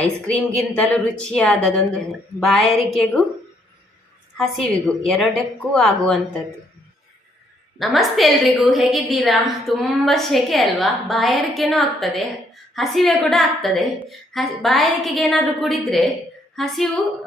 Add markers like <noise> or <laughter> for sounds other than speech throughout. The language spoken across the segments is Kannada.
ಐಸ್ ಕ್ರೀಮ್ಗಿಂತಲೂ ರುಚಿಯಾದದೊಂದು ಬಾಯಾರಿಕೆಗೂ, ಹಸಿವಿಗೂ, ಎರಡಕ್ಕೂ ಆಗುವಂಥದ್ದು. ನಮಸ್ತೆ ಎಲ್ರಿಗೂ, ಹೇಗಿದ್ದೀರಾ? ತುಂಬ ಶೆಕೆ ಅಲ್ವಾ? ಬಾಯಾರಿಕೆನೂ ಆಗ್ತದೆ, ಹಸಿವೆ ಕೂಡ ಆಗ್ತದೆ. ಹಸಿ, ಬಾಯಾರಿಕೆಗೆ ಏನಾದರೂ ಕುಡಿದ್ರೆ ಹಸಿವು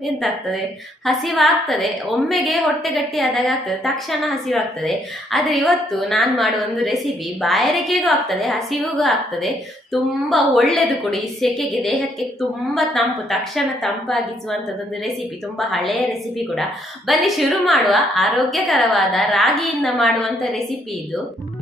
ಎಂತಾಗ್ತದೆ? ಹಸಿವಾಗ್ತದೆ. ಒಮ್ಮೆಗೆ ಹೊಟ್ಟೆ ಗಟ್ಟಿ ಆದಾಗ ಆಗ್ತದೆ. ತಕ್ಷಣ ಹಸಿವಾಗ್ತದೆ. ಆದರೆ ಇವತ್ತು ನಾನು ಮಾಡುವ ಒಂದು ರೆಸಿಪಿ ಬಾಯಾರಿಕೆಗೂ ಆಗ್ತದೆ, ಹಸಿವಿಗೂ ಆಗ್ತದೆ. ತುಂಬ ಒಳ್ಳೆಯದು ಕೂಡ. ಈ ಸೆಕೆಗೆ ದೇಹಕ್ಕೆ ತುಂಬ ತಂಪು, ತಕ್ಷಣ ತಂಪಾಗಿಸುವಂಥದ್ದೊಂದು ರೆಸಿಪಿ ತುಂಬ ಹಳೆಯ ರೆಸಿಪಿ ಕೂಡ. ಬನ್ನಿ, ಶುರು ಮಾಡುವ. ಆರೋಗ್ಯಕರವಾದ ರಾಗಿಯಿಂದ ಮಾಡುವಂಥ ರೆಸಿಪಿ ಇದು.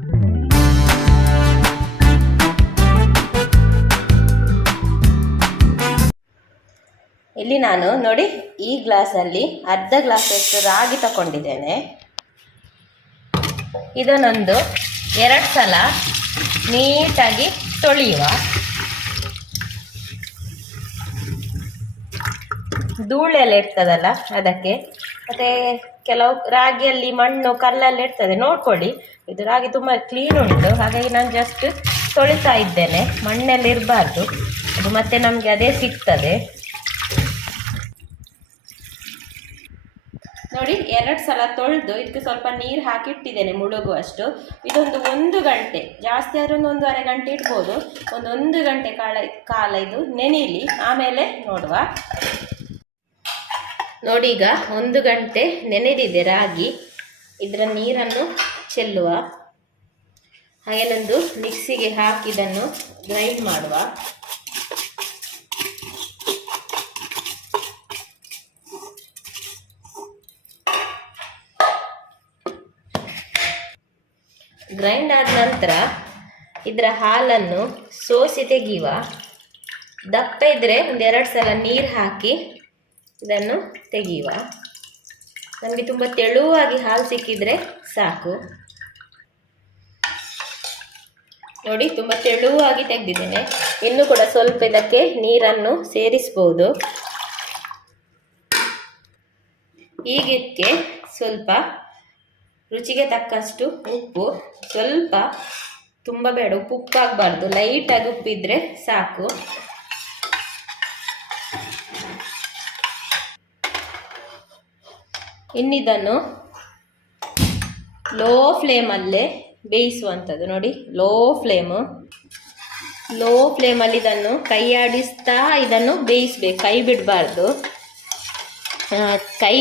ಇಲ್ಲಿ ನಾನು ನೋಡಿ ಈ ಗ್ಲಾಸಲ್ಲಿ ಅರ್ಧ ಗ್ಲಾಸಷ್ಟು ರಾಗಿ ತಗೊಂಡಿದ್ದೇನೆ. ಇದನ್ನೊಂದು ಎರಡು ಸಲ ನೀಟಾಗಿ ತೊಳೆಯುವ. ಧೂಳೆಲ್ಲ ಇರ್ತದಲ್ಲ, ಅದಕ್ಕೆ. ಮತ್ತೆ ಕೆಲವು ರಾಗಿಯಲ್ಲಿ ಮಣ್ಣು ಕಲ್ಲೆಲ್ಲ ಇರ್ತದೆ, ನೋಡ್ಕೊಳ್ಳಿ. ಇದು ರಾಗಿ ತುಂಬ ಕ್ಲೀನ್ ಉಂಟು. ಹಾಗಾಗಿ ನಾನು ಜಸ್ಟ್ ತೊಳಿತಾ ಇದ್ದೇನೆ. ಮಣ್ಣೆಲ್ಲ ಇರಬಾರ್ದು. ಅದು ಮತ್ತೆ ನಮಗೆ ಅದೇ ಸಿಗ್ತದೆ. ನೋಡಿ, ಎರಡು ಸಲ ತೊಳೆದು ಇದಕ್ಕೆ ಸ್ವಲ್ಪ ನೀರು ಹಾಕಿಟ್ಟಿದ್ದೇನೆ ಮುಳುಗುವಷ್ಟು ಇದೊಂದು ಒಂದು ಗಂಟೆ, ಜಾಸ್ತಿ ಆದ್ರೆ ಒಂದು ಒಂದೂವರೆ ಗಂಟೆ ಇಡ್ಬೋದು. ಒಂದೊಂದು ಒಂದು ಗಂಟೆ ಕಾಲ ಕಾಲ ಇದು ನೆನೆಯಲಿ ಆಮೇಲೆ ನೋಡುವ. ನೋಡಿ ಈಗ, ಒಂದು ಗಂಟೆ ನೆನೆದಿದೆ ರಾಗಿ. ಇದರ ನೀರನ್ನು ಚೆಲ್ಲುವ. ಹಾಗೆ ನಂದು ಮಿಕ್ಸಿಗೆ ಹಾಕಿ ಇದನ್ನು ಗ್ರೈಂಡ್ ಮಾಡುವ. ಗ್ರೈಂಡ್ ಆದ ನಂತರ ಇದರ ಹಾಲನ್ನು ಸೋಸಿ ತೆಗೆಯುವ ದಪ್ಪ ಇದ್ದರೆ ಒಂದೆರಡು ಸಲ ನೀರು ಹಾಕಿ ಇದನ್ನು ತೆಗೆಯುವ ನಮಗೆ ತುಂಬ ತೆಳುವಾಗಿ ಹಾಲು ಸಿಕ್ಕಿದರೆ ಸಾಕು. ನೋಡಿ, ತುಂಬ ತೆಳುವಾಗಿ ತೆಗೆದಿದ್ದೇನೆ. ಇನ್ನೂ ಕೂಡ ಸ್ವಲ್ಪ ಇದಕ್ಕೆ ನೀರನ್ನು ಸೇರಿಸ್ಬೋದು. ಈಗಿದ್ದಕ್ಕೆ ಸ್ವಲ್ಪ ರುಚಿಗೆ ತಕ್ಕಷ್ಟು ಉಪ್ಪು. ಸ್ವಲ್ಪ ತುಂಬ ಬೇಡ, ಉಪ್ಪು ಉಪ್ಪಾಗಬಾರ್ದು. ಲೈಟಾಗಿ ಉಪ್ಪಿದ್ರೆ ಸಾಕು. ಇನ್ನಿದನ್ನು ಲೋ ಫ್ಲೇಮಲ್ಲೇ ಬೇಯಿಸುವಂಥದ್ದು. ನೋಡಿ ಲೋ ಫ್ಲೇಮು ಲೋ ಫ್ಲೇಮಲ್ಲಿ ಇದನ್ನು ಕೈ ಆಡಿಸ್ತಾ ಇದನ್ನು ಬೇಯಿಸ್ಬೇಕು. ಕೈ ಬಿಡಬಾರ್ದು. ಕೈ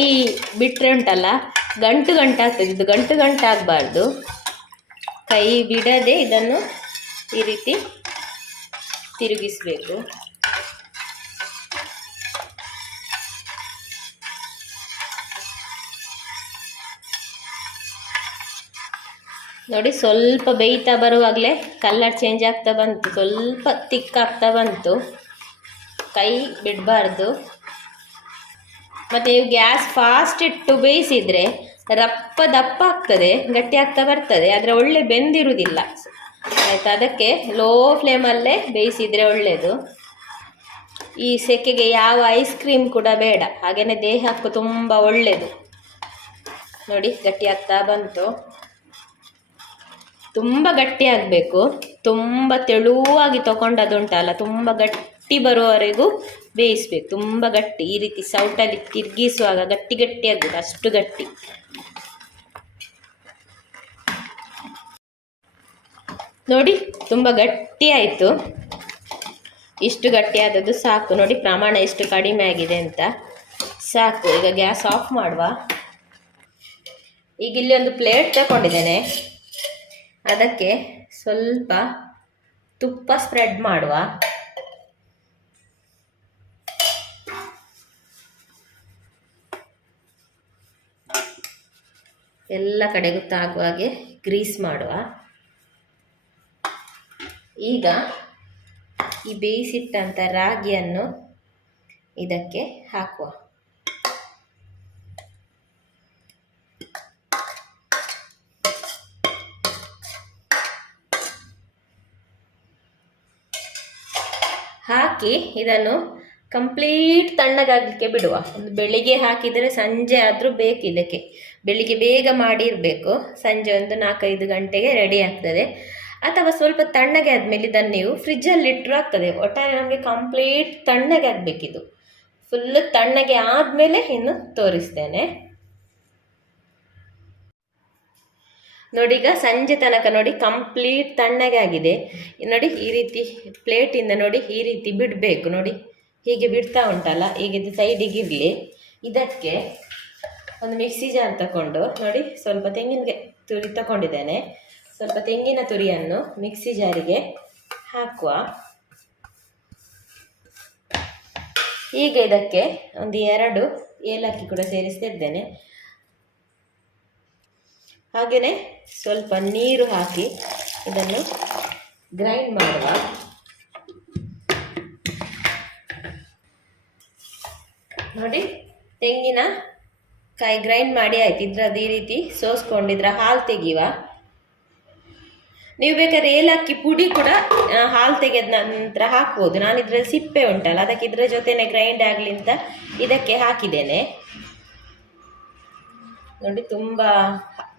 ಬಿಟ್ಟರೆ ಉಂಟಲ್ಲ? ಗಂಟು ಗಂಟಾಗ್ತದೆ. ಇದು ಗಂಟು ಗಂಟಾಗಬಾರ್ದು. ಕೈ ಬಿಡದೆ ಇದನ್ನು ಈ ರೀತಿ ತಿರುಗಿಸಬೇಕು. ನೋಡಿ, ಸ್ವಲ್ಪ ಬೇಯ್ತಾ ಬರುವಾಗಲೇ ಕಲ್ಲರ್ ಚೇಂಜ್ ಆಗ್ತಾ ಬಂತು. ಸ್ವಲ್ಪ ತಿಕ್ಕಾಗ್ತಾ ಬಂತು. ಕೈ ಬಿಡಬಾರ್ದು. ಮತ್ತು ಗ್ಯಾಸ್ ಫಾಸ್ಟ್ ಇಟ್ಟು ಬೇಯಿಸಿದರೆ ರಪ್ಪ ದಪ್ಪ ಆಗ್ತದೆ, ಗಟ್ಟಿ ಆಗ್ತಾ ಬರ್ತದೆ, ಆದರೆ ಒಳ್ಳೆ ಬೆಂದಿರುವುದಿಲ್ಲ ಆಯಿತಾ? ಅದಕ್ಕೆ ಲೋ ಫ್ಲೇಮಲ್ಲೇ ಬೇಯಿಸಿದರೆ ಒಳ್ಳೆಯದು ಈ ಸೆಕೆಗೆ ಯಾವ ಐಸ್ ಕ್ರೀಮ್ ಕೂಡ ಬೇಡ ಹಾಗೆಯೇ ದೇಹಕ್ಕೂ ತುಂಬ ಒಳ್ಳೆಯದು ನೋಡಿ, ಗಟ್ಟಿ ಆಗ್ತಾ ಬಂತು. ತುಂಬ ಗಟ್ಟಿ ಆಗಬೇಕು. ತುಂಬ ತೆಳುವಾಗಿ ತಗೊಂಡದುಂಟಲ್ಲ ತುಂಬ ಗಟ್ಟಿ ಬರುವವರೆಗೂ ಬೇಯಿಸ್ಬೇಕು. ತುಂಬ ಗಟ್ಟಿ, ಈ ರೀತಿ ಸೌಟಲ್ಲಿ ತಿರುಗಿಸುವಾಗ ಗಟ್ಟಿ ಗಟ್ಟಿ ಆಗಬೇಕು, ಅಷ್ಟು ಗಟ್ಟಿ. ನೋಡಿ, ತುಂಬ ಗಟ್ಟಿ ಆಯಿತು. ಇಷ್ಟು ಗಟ್ಟಿ ಆದದ್ದು ಸಾಕು. ನೋಡಿ, ಪ್ರಮಾಣ ಎಷ್ಟು ಕಡಿಮೆ ಆಗಿದೆ ಅಂತ. ಸಾಕು. ಈಗ ಗ್ಯಾಸ್ ಆಫ್ ಮಾಡುವ. ಈಗ ಇಲ್ಲಿ ಒಂದು ಪ್ಲೇಟ್ ತಗೊಂಡಿದ್ದೇನೆ. ಅದಕ್ಕೆ ಸ್ವಲ್ಪ ತುಪ್ಪ ಸ್ಪ್ರೆಡ್ ಮಾಡುವ. ಎಲ್ಲ ಕಡೆ ಗೊತ್ತಾಗುವ ಹಾಗೆ ಗ್ರೀಸ್ ಮಾಡುವ. ಈಗ ಈ ಬೇಯಿಸಿಟ್ಟಂಥ ರಾಗಿಯನ್ನು ಇದಕ್ಕೆ ಹಾಕುವ. ಹಾಕಿ ಇದನ್ನು ಕಂಪ್ಲೀಟ್ ತಣ್ಣಗಾಗಲಿಕ್ಕೆ ಬಿಡುವ. ಒಂದು ಬೆಳಿಗ್ಗೆ ಹಾಕಿದರೆ ಸಂಜೆ ಆದರೂ ಬೇಕು ಇದಕ್ಕೆ. ಬೆಳಿಗ್ಗೆ ಬೇಗ ಮಾಡಿರಬೇಕು. ಸಂಜೆ ಒಂದು ನಾಲ್ಕೈದು ಗಂಟೆಗೆ ರೆಡಿ ಆಗ್ತದೆ. ಅಥವಾ ಸ್ವಲ್ಪ ತಣ್ಣಗೆ ಆದಮೇಲೆ ಇದನ್ನು ನೀವು ಫ್ರಿಜ್ಜಲ್ಲಿ ಇಟ್ಟರೂ ಆಗ್ತದೆ. ಒಟ್ಟಾರೆ ನಮಗೆ ಕಂಪ್ಲೀಟ್ ತಣ್ಣಗೆ ಆಗಬೇಕಿದು ಫುಲ್ ತಣ್ಣಗೆ ಆದಮೇಲೆ ಇನ್ನು ತೋರಿಸ್ತೇನೆ. ನೋಡಿ ಈಗ ಸಂಜೆ ತನಕ ನೋಡಿ ಕಂಪ್ಲೀಟ್ ತಣ್ಣಗೆ ಆಗಿದೆ. ನೋಡಿ ಈ ರೀತಿ ಪ್ಲೇಟಿಂದ ನೋಡಿ ಈ ರೀತಿ ಬಿಡಬೇಕು. ನೋಡಿ ಹೀಗೆ ಬಿಡ್ತಾ ಉಂಟಲ್ಲ ಈಗ ಇದು ಸೈಡಿಗೆ ಇರಲಿ. ಇದಕ್ಕೆ ಒಂದು ಮಿಕ್ಸಿ ಜಾರ್ ತಗೊಂಡು ನೋಡಿ ಸ್ವಲ್ಪ ತೆಂಗಿನ ತುರಿ ತಗೊಂಡಿದ್ದೇನೆ ಸ್ವಲ್ಪ ತೆಂಗಿನ ತುರಿಯನ್ನು ಮಿಕ್ಸಿ ಜಾರಿಗೆ ಹಾಕುವ. ಈಗ ಇದಕ್ಕೆ ಒಂದು ಎರಡು ಏಲಕ್ಕಿ ಕೂಡ ಸೇರಿಸ್ತಿದ್ದೇನೆ. ಹಾಗೆಯೇ ಸ್ವಲ್ಪ ನೀರು ಹಾಕಿ ಇದನ್ನು ಗ್ರೈಂಡ್ ಮಾಡುವ. ನೋಡಿ, ತೆಂಗಿನ ಕಾಯಿ ಗ್ರೈಂಡ್ ಮಾಡಿ ಆಯ್ತು. ಇದ್ರದ್ದು ಈ ರೀತಿ ಸೋಸ್ಕೊಂಡಿದ್ರ ಹಾಲು ತೆಗೆಯುವ ನೀವು ಬೇಕಾದ್ರೆ ಏಲಕ್ಕಿ ಪುಡಿ ಕೂಡ ಹಾಲು ತೆಗೆದ ನಂತರ ಹಾಕ್ಬೋದು. ನಾನು ಇದರಲ್ಲಿ ಸಿಪ್ಪೆ ಉಂಟಲ್ಲ, ಅದಕ್ಕೆ ಇದ್ರ ಜೊತೆನೆ ಗ್ರೈಂಡ್ ಆಗಲಿ ಅಂತ ಇದಕ್ಕೆ ಹಾಕಿದ್ದೇನೆ. ನೋಡಿ, ತುಂಬ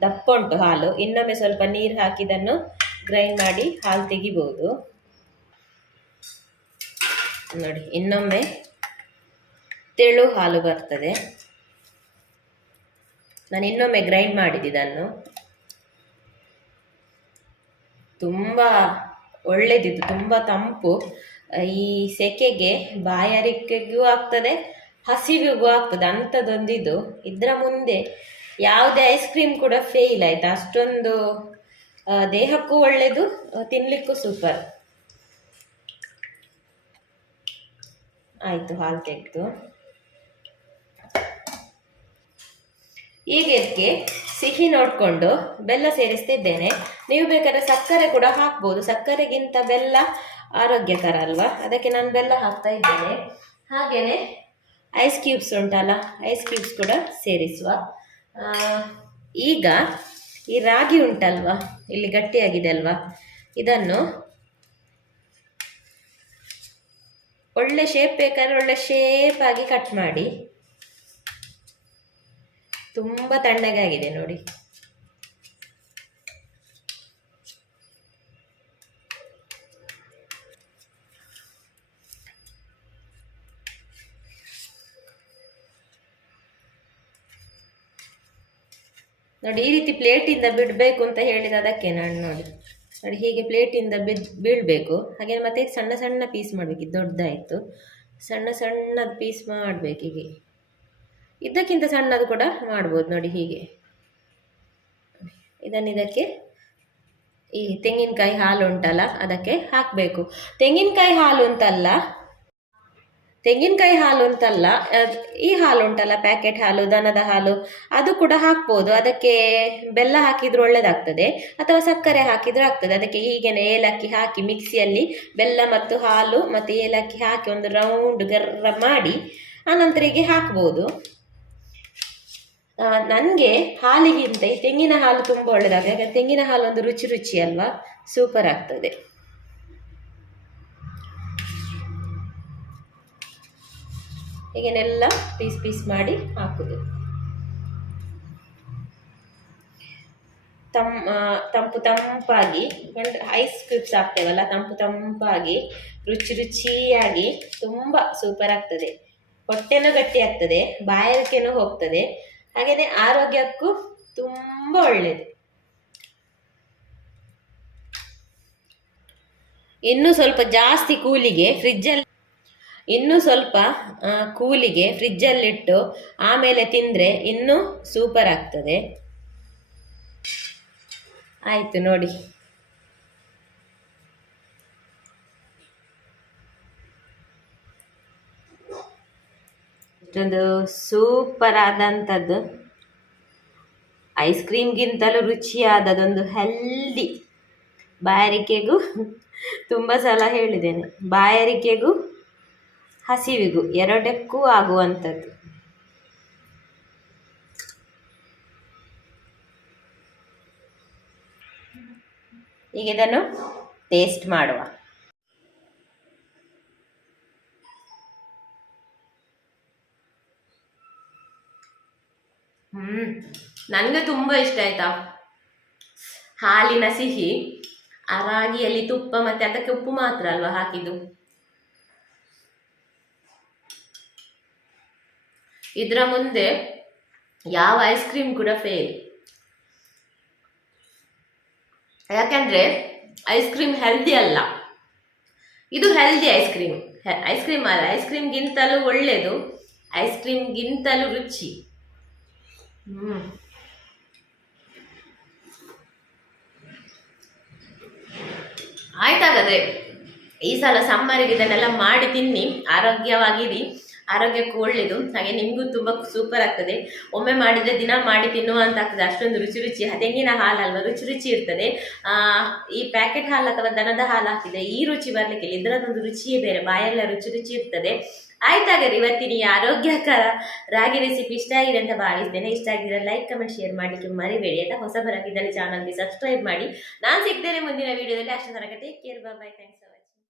ದಪ್ಪ ಉಂಟು ಹಾಲು. ಇನ್ನೊಮ್ಮೆ ಸ್ವಲ್ಪ ನೀರು ಹಾಕಿದನ್ನು ಗ್ರೈಂಡ್ ಮಾಡಿ ಹಾಲು ತೆಗಿಬೋದು. ನೋಡಿ, ಇನ್ನೊಮ್ಮೆ ತೆಳು ಹಾಲು ಬರ್ತದೆ. ನಾನು ಇನ್ನೊಮ್ಮೆ ಗ್ರೈಂಡ್ ಮಾಡಿದ್ದನ್ನು ತುಂಬ ಒಳ್ಳೆದಿತ್ತು ತುಂಬ ತಂಪು. ಈ ಸೆಕೆಗೆ ಬಾಯಾರಿಕೆಗೂ ಆಗ್ತದೆ, ಹಸಿವಿಗೂ ಆಗ್ತದೆ ಅಂಥದ್ದೊಂದಿದು ಇದರ ಮುಂದೆ ಯಾವುದೇ ಐಸ್ ಕ್ರೀಮ್ ಕೂಡ ಫೇಲ್ ಆಯ್ತು. ಅಷ್ಟೊಂದು ದೇಹಕ್ಕೂ ಒಳ್ಳೆಯದು ತಿನ್ನಲಿಕ್ಕೂ ಸೂಪರ್ ಆಯಿತು, ಹಾಲು ತೆಗೆದು. ಈಗ ಇದಕ್ಕೆ ಸಿಹಿ ನೋಡಿಕೊಂಡು ಬೆಲ್ಲ ಸೇರಿಸ್ತಿದ್ದೇನೆ. ನೀವು ಬೇಕಾದ್ರೆ ಸಕ್ಕರೆ ಕೂಡ ಹಾಕ್ಬೋದು. ಸಕ್ಕರೆಗಿಂತ ಬೆಲ್ಲ ಆರೋಗ್ಯಕರ ಅಲ್ವಾ? ಅದಕ್ಕೆ ನಾನು ಬೆಲ್ಲ ಹಾಕ್ತಾ ಇದ್ದೇನೆ. ಹಾಗೆಯೇ ಐಸ್ ಕ್ಯೂಬ್ಸ್ ಉಂಟಲ್ಲ ಐಸ್ ಕ್ಯೂಬ್ಸ್ ಕೂಡ ಸೇರಿಸುವ. ಈಗ ಈ ರಾಗಿ ಉಂಟಲ್ವಾ? ಇಲ್ಲಿ ಗಟ್ಟಿಯಾಗಿದೆ ಅಲ್ವಾ? ಇದನ್ನು ಒಳ್ಳೆ ಶೇಪ್ ಬೇಕಾದ್ರೆ ಒಳ್ಳೆ ಶೇಪ್ ಆಗಿ ಕಟ್ ಮಾಡಿ. ತುಂಬ ತಣ್ಣಗಾಗಿದೆ ನೋಡಿ. ನೋಡಿ, ಈ ರೀತಿ ಪ್ಲೇಟಿಂದ ಬಿಡಬೇಕು ಅಂತ ಹೇಳಿದ ಅದಕ್ಕೆ ನಾನು ನೋಡಿ. ನೋಡಿ, ಹೀಗೆ ಪ್ಲೇಟಿಂದ ಬಿದ್, ಬೀಳಬೇಕು. ಹಾಗೆ ಮತ್ತೆ ಸಣ್ಣ ಸಣ್ಣ ಪೀಸ್ ಮಾಡಬೇಕು ದೊಡ್ಡದಾಯಿತು. ಸಣ್ಣ ಸಣ್ಣದ ಪೀಸ್ ಮಾಡಬೇಕು ಹೀಗೆ. ಇದಕ್ಕಿಂತ ಸಣ್ಣದು ಕೂಡ ಮಾಡ್ಬೋದು ನೋಡಿ ಹೀಗೆ. ಇದನ್ನು ಇದಕ್ಕೆ ಈ ತೆಂಗಿನಕಾಯಿ ಹಾಲು ಉಂಟಲ್ಲ, ಅದಕ್ಕೆ ಹಾಕಬೇಕು. ತೆಂಗಿನಕಾಯಿ ಹಾಲು ಅಂತಲ್ಲ ತೆಂಗಿನಕಾಯಿ ಹಾಲು ಅಂತಲ್ಲ ಈ ಹಾಲು ಉಂಟಲ್ಲ ಪ್ಯಾಕೆಟ್ ಹಾಲು, ದನದ ಹಾಲು, ಅದು ಕೂಡ ಹಾಕ್ಬೋದು. ಅದಕ್ಕೆ ಬೆಲ್ಲ ಹಾಕಿದ್ರೆ ಒಳ್ಳೆಯದಾಗ್ತದೆ ಅಥವಾ ಸಕ್ಕರೆ ಹಾಕಿದ್ರೆ ಆಗ್ತದೆ. ಅದಕ್ಕೆ ಹೀಗೇನೆ ಏಲಕ್ಕಿ ಹಾಕಿ ಮಿಕ್ಸಿಯಲ್ಲಿ ಬೆಲ್ಲ ಮತ್ತು ಹಾಲು ಮತ್ತು ಏಲಕ್ಕಿ ಹಾಕಿ ಒಂದು ರೌಂಡ್ ಗರ್ರ ಮಾಡಿ ಆನಂತರ ಹೀಗೆ ಹಾಕ್ಬೋದು. ನನಗೆ ಹಾಲಿಗಿಂತ ಈ ತೆಂಗಿನ ಹಾಲು ತುಂಬ ಒಳ್ಳೆಯದಾಗ ತೆಂಗಿನ ಹಾಲು ಒಂದು ರುಚಿ ರುಚಿ ಅಲ್ವಾ? ಸೂಪರ್ ಆಗ್ತದೆ. ಹೀಗೇನೆಲ್ಲ ಪೀಸ್ ಪೀಸ್ ಮಾಡಿ ಹಾಕೋದು. ತಮ್ಮ ತಂಪು ತಂಪಾಗಿ ಐಸ್ ಕ್ಯೂಬ್ಸ್ ಹಾಕ್ತೇವಲ್ಲ, ತಂಪು ತಂಪಾಗಿ, ರುಚಿ ರುಚಿಯಾಗಿ ತುಂಬ ಸೂಪರ್ ಆಗ್ತದೆ. ಹೊಟ್ಟೆನೂ ಗಟ್ಟಿ ಆಗ್ತದೆ ಬಾಯಾರಿಕೆನೂ ಹೋಗ್ತದೆ ಹಾಗೆಯೇ ಆರೋಗ್ಯಕ್ಕೂ ತುಂಬ ಒಳ್ಳೆಯದು ಇನ್ನು ಸ್ವಲ್ಪ ಜಾಸ್ತಿ ಕೂಲಿಗೆ ಫ್ರಿಜ್ಜಲ್ಲಿ ಇನ್ನೂ ಸ್ವಲ್ಪ ಕೂಲಿಗೆ ಫ್ರಿಜ್ಜಲ್ಲಿಟ್ಟು ಆಮೇಲೆ ತಿಂದರೆ ಇನ್ನೂ ಸೂಪರ್ ಆಗ್ತದೆ. ಆಯಿತು ನೋಡಿ. ಇಷ್ಟೊಂದು ಸೂಪರ್ ಆದಂಥದ್ದು. ಐಸ್ ಕ್ರೀಮ್ಗಿಂತಲೂ ರುಚಿಯಾದದೊಂದು ಹೆಲ್ದಿ. ಬಾಯಾರಿಕೆಗೂ <laughs> ತುಂಬ ಸಲ ಹೇಳಿದ್ದೇನೆ. ಬಾಯಾರಿಕೆಗೂ ಹಸಿವಿಗೂ ಎರಡಕ್ಕೂ ಆಗುವಂಥದ್ದು. ಈಗ ಇದನ್ನು ಟೇಸ್ಟ್ ಮಾಡುವ. ಹ್ಮ್, ನನಗೆ ತುಂಬ ಇಷ್ಟ ಆಯ್ತಾ? ಹಾಲಿನ ಸಿಹಿ ಆ ರಾಗಿಯಲ್ಲಿ ತುಪ್ಪ ಮತ್ತೆ ಅದಕ್ಕೆ ಉಪ್ಪು ಮಾತ್ರ ಅಲ್ವಾ ಹಾಕಿದ್ದು? ಇದರ ಮುಂದೆ ಯಾವ ಐಸ್ ಕ್ರೀಮ್ ಕೂಡ ಫೇಲ್ ಯಾಕಂದ್ರೆ ಐಸ್ ಕ್ರೀಮ್ ಹೆಲ್ದಿ ಅಲ್ಲ. ಇದು healthy ice cream ice cream ಅಲ್ಲ. ಐಸ್ ಕ್ರೀಮ್ಗಿಂತಲೂ ಒಳ್ಳೇದು. ಐಸ್ ಕ್ರೀಮ್ಗಿಂತಲೂ ರುಚಿ. ಹ್ಮ್. ಆಯ್ತಾಗಾದ್ರೆ ಈ ಸಲ ಸಮ್ಮರಿಗೆ ಇದನ್ನೆಲ್ಲ ಮಾಡಿ ತಿನ್ನಿ. ಆರೋಗ್ಯವಾಗಿರಿ. ಆರೋಗ್ಯಕ್ಕೂ ಒಳ್ಳೆಯದು ಹಾಗೆ ನಿಮಗೂ ತುಂಬ ಸೂಪರ್ ಆಗ್ತದೆ. ಒಮ್ಮೆ ಮಾಡಿದರೆ ದಿನ ಮಾಡಿ ತಿನ್ನುವಂತ ಆಗ್ತದೆ. ಅಷ್ಟೊಂದು ರುಚಿ ರುಚಿ. ತೆಂಗಿನ ಹಾಲಲ್ವ ರುಚಿ ರುಚಿ ಇರ್ತದೆ. ಈ ಪ್ಯಾಕೆಟ್ ಹಾಲು ಅಥವಾ ದನದ ಹಾಲು ಹಾಕಿದರೆ ಈ ರುಚಿ ಬರಲಿಕ್ಕೆ ಇದರದೊಂದು ರುಚಿಯೇ ಬೇರೆ. ಬಾಯೆಲ್ಲ ರುಚಿ ರುಚಿ ಇರ್ತದೆ. ಆಯ್ತಾಗಾದ್ರೆ ಇವತ್ತಿನ ಈ ಆರೋಗ್ಯಕರ ರಾಗಿ ರೆಸಿಪಿ ಇಷ್ಟ ಆಗಿದೆ ಅಂತ ಭಾವಿಸ್ತೇನೆ. ಇಷ್ಟ ಆಗಿದ್ರೆ ಲೈಕ್ ಕಮೆಂಟ್ ಶೇರ್ ಮಾಡಲಿಕ್ಕೆ ಮರಿಬೇಡಿ. ಹೊಸ ಹೊಸಬರಾಗಿದ್ದಲ್ಲಿ ಚಾನಲ್ಗೆ ಸಬ್ಸ್ಕ್ರೈಬ್ ಮಾಡಿ. ನಾನು ಸಿಗ್ತೇನೆ ಮುಂದಿನ ವಿಡಿಯೋದಲ್ಲಿ ಅಷ್ಟು ತನಕ ಟೇಕ್ ಕೇರ್ ಬಾಯ್ ಥ್ಯಾಂಕ್ಸ್